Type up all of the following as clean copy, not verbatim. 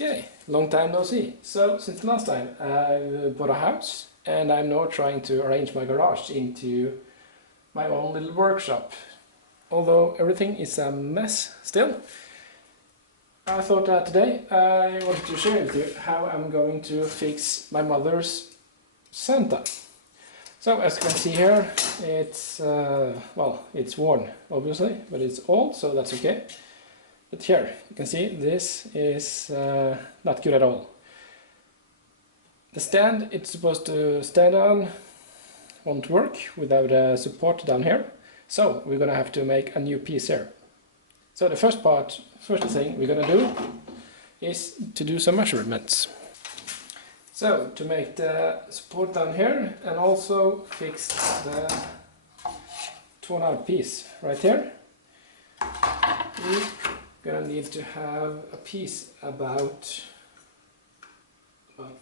Okay, long time no see. So since the last time I bought a house and I'm now trying to arrange my garage into my own little workshop. Although everything is a mess still, I thought that today I wanted to share with you how I'm going to fix my mother's Santa. So as you can see here, it's well, it's worn obviously, but it's old, so that's okay. But here you can see this is not good at all. The stand it's supposed to stand on won't work without a support down here, so we're gonna have to make a new piece here. So the first thing we're gonna do is to do some measurements. So to make the support down here and also fix the torn out piece right here, we're gonna need to have a piece about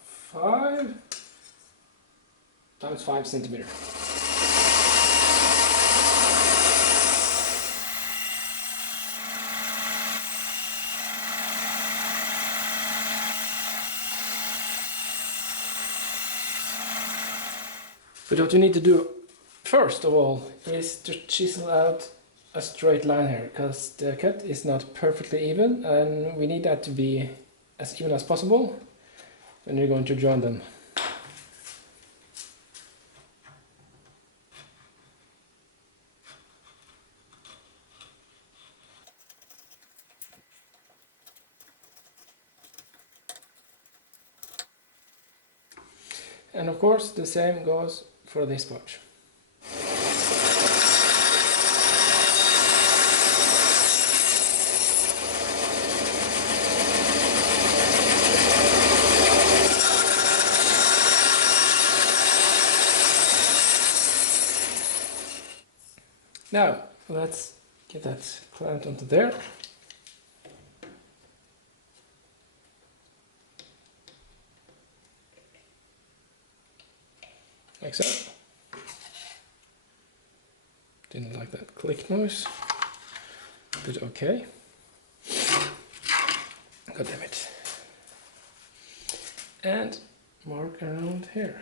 5 times 5 centimeters. But what you need to do first of all is to chisel out a straight line here, because the cut is not perfectly even and we need that to be as even as possible when you're going to join them. And of course the same goes for this part. Now let's get that clamped onto there. Like so. Didn't like that click noise, but okay. God damn it. And mark around here.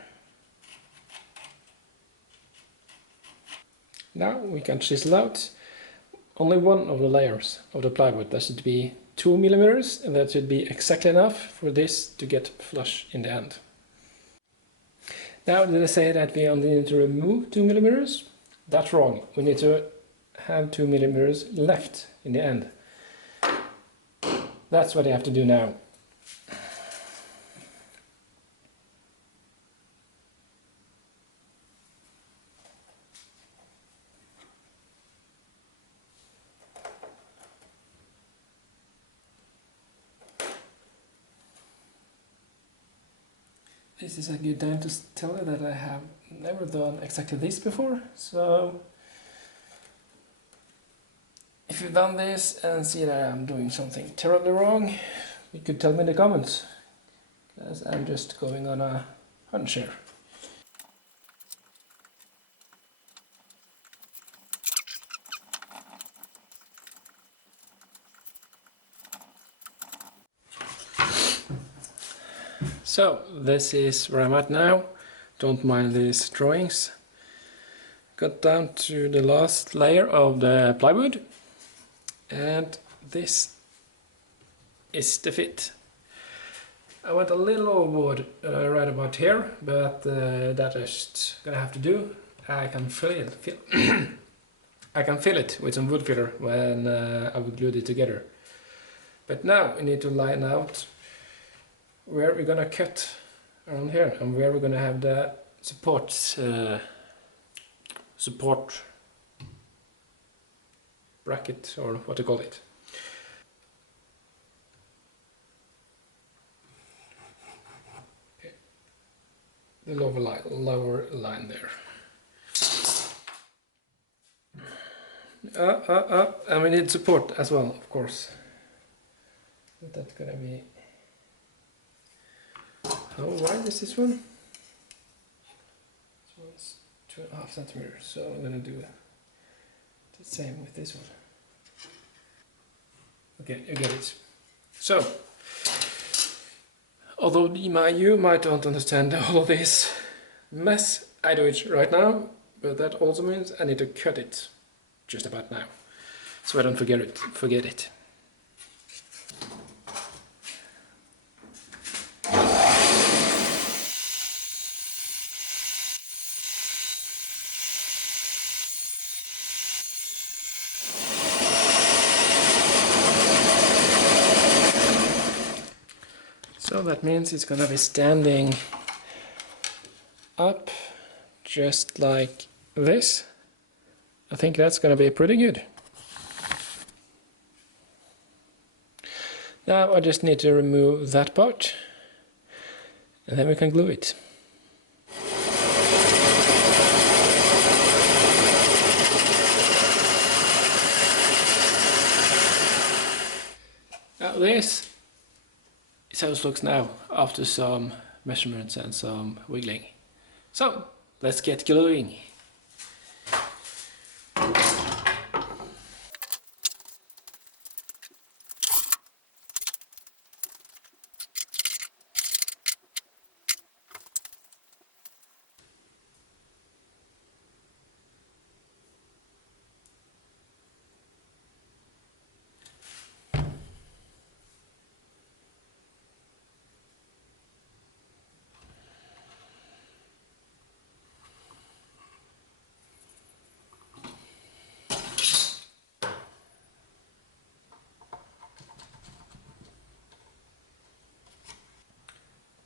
Now we can chisel out only one of the layers of the plywood. That should be 2 millimeters, and that should be exactly enough for this to get flush in the end. Now, did I say that we only need to remove 2 millimeters? That's wrong. We need to have 2 millimeters left in the end. That's what I have to do now. This is a good time to tell you that I have never done exactly this before, so if you've done this and see that I'm doing something terribly wrong, you could tell me in the comments, because I'm just going on a hunch here. So this is where I'm at now. Don't mind these drawings. Got down to the last layer of the plywood, and this is the fit. I went a little overboard right about here, but that is just gonna have to do. I can fill it with some wood filler when I would glue it together. But now we need to line out where we're gonna cut around here and where we're gonna have the support bracket, or what to call it. Okay. The lower line there. And we need support as well, of course. But that's gonna be... How wide is this one? This one's 2.5 centimeters, so I'm gonna do the same with this one. Okay, you get it. So Although you might don't understand all of this mess, I do it right now, but that also means I need to cut it just about now, so I don't forget it. So that means it's gonna be standing up just like this. I think that's gonna be pretty good. Now I just need to remove that part and then we can glue it. Now this is how it looks now after some measurements and some wiggling. So let's get gluing.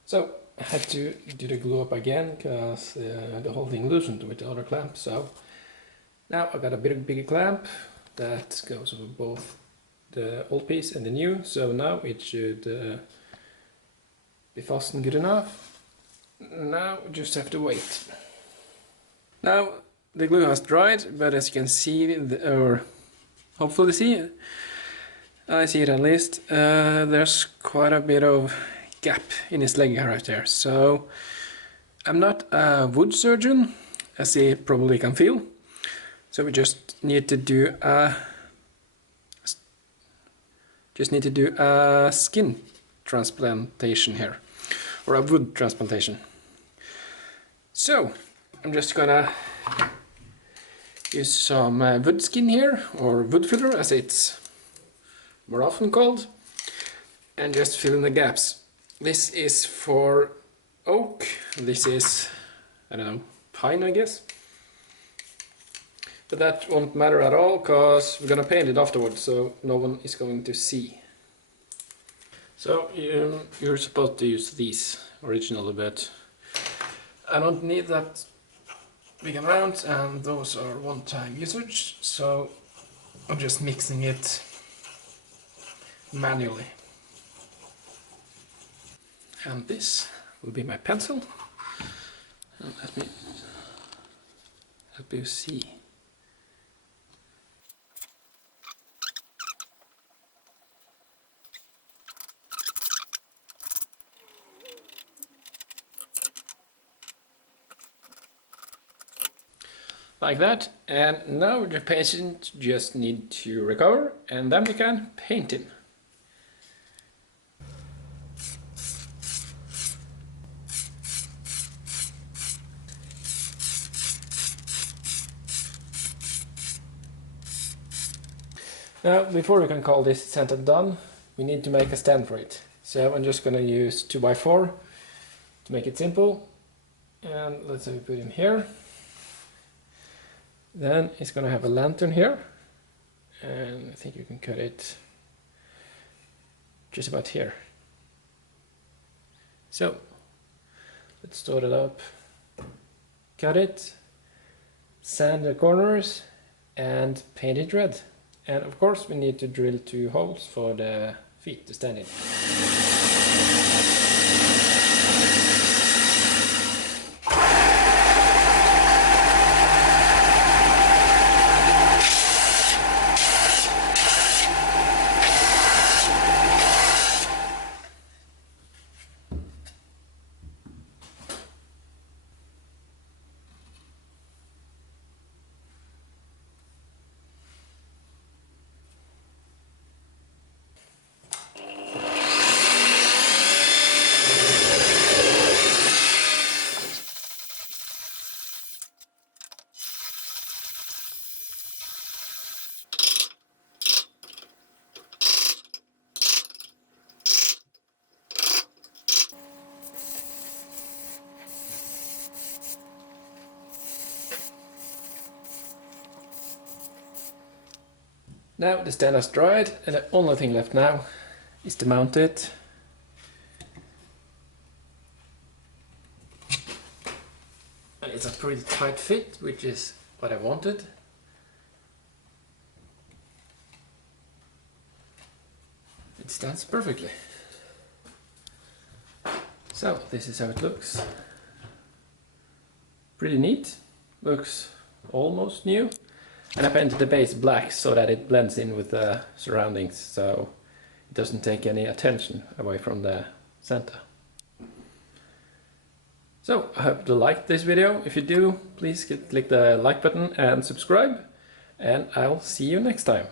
So I had to do the glue up again because the whole thing loosened with the other clamp. So now I've got a bigger clamp that goes over both the old piece and the new. So now it should be fastened good enough. Now we just have to wait. Now the glue has dried, but as you can see, or hopefully see, I see it at least, there's quite a bit of gap in his leg right there. So I'm not a wood surgeon, as you probably can feel. So we just need to do a skin transplantation here, or a wood transplantation. So I'm just gonna use some wood skin here, or wood filler as it's more often called, and just fill in the gaps. This is for oak, this is, I don't know, pine I guess. But that won't matter at all, because we're gonna paint it afterwards, so no one is going to see. So you're supposed to use these originally, but I don't need that big amount, and those are one-time usage, so I'm just mixing it manually. And this will be my pencil. And let me help you see. Like that, and now the patient just need to recover, and then we can paint him. Now, before we can call this sentence done, we need to make a stand for it. So I'm just gonna use 2x4 to make it simple, and let's say we put him here. Then it's gonna have a lantern here, and I think you can cut it just about here. So let's start it up, cut it, sand the corners, and paint it red. And of course we need to drill 2 holes for the feet to stand in. Now the stand has dried, and the only thing left now is to mount it. And it's a pretty tight fit, which is what I wanted. It stands perfectly. So this is how it looks. Pretty neat. Looks almost new. And I painted the base black so that it blends in with the surroundings, so it doesn't take any attention away from the center. So I hope you liked this video. If you do, please click the like button and subscribe, and I'll see you next time.